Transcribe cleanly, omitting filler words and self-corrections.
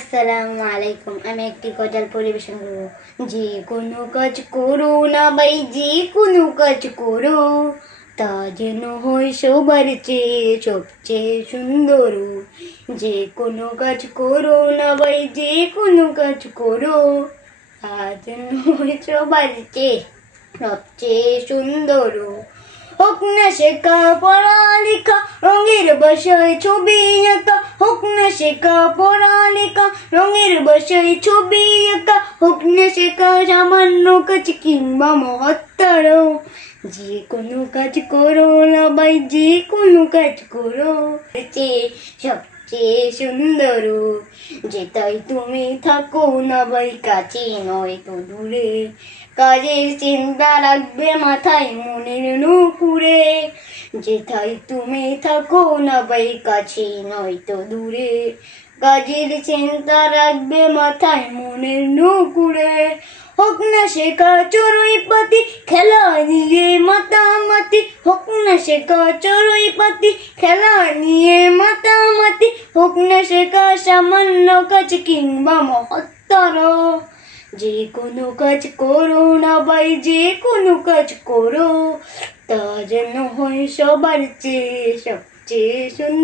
আসসালামু আলাইকুম। আমি একটি গজল পরিবেশন করব। যে কোনো কাজ করো না ভাই, যে কোনো কাজ করো, তা যেন হয় সবার চেয়ে সবচেয়ে সুন্দর। যে কোনো কাজ করো না ভাই, যে কোনো কাজ করো, তা যেন হয় সবার চেয়ে সবচেয়ে সুন্দর। হোক না শেখা পড়ালেখা, রঙের বাসায় ছবি আঁকা, হোক না শেখা পড়ালেখা, রঙের বাসায় ছবি আঁকা, হোক না শেখা সামান্য কাজ কিংবা মহত্তর। যে কোনো কাজ করো না ভাই, যে কোনো কাজ করো, সবচেয়ে সুন্দর। যেটাই তুমি থাকো না ভাই, কাছে নয় তো দূরে, কাজের চিন্তা রাখবে মাথায় মনের নুপুরে। যেথায় তুমি থাকো না ভাই, কাছে নয় তো দূরে, কাজের চিন্তা রাখবে মাথায় মনের নুপুরে। হোক না শেখা চড়ুই পাতি, খেলা নিয়ে মাতামাতি, হোক না শেখা চড়ুই পাতি, খেলা নিয়ে মাতামাতি, হোক না শেখা সামান্য কাজ কিংবা মহত্তর। যে কোনো কাজ করো না ভাই, যে কোনো কাজ করো, তা যেন হয় সবার চেয়ে সবচেয়ে সুন্দর।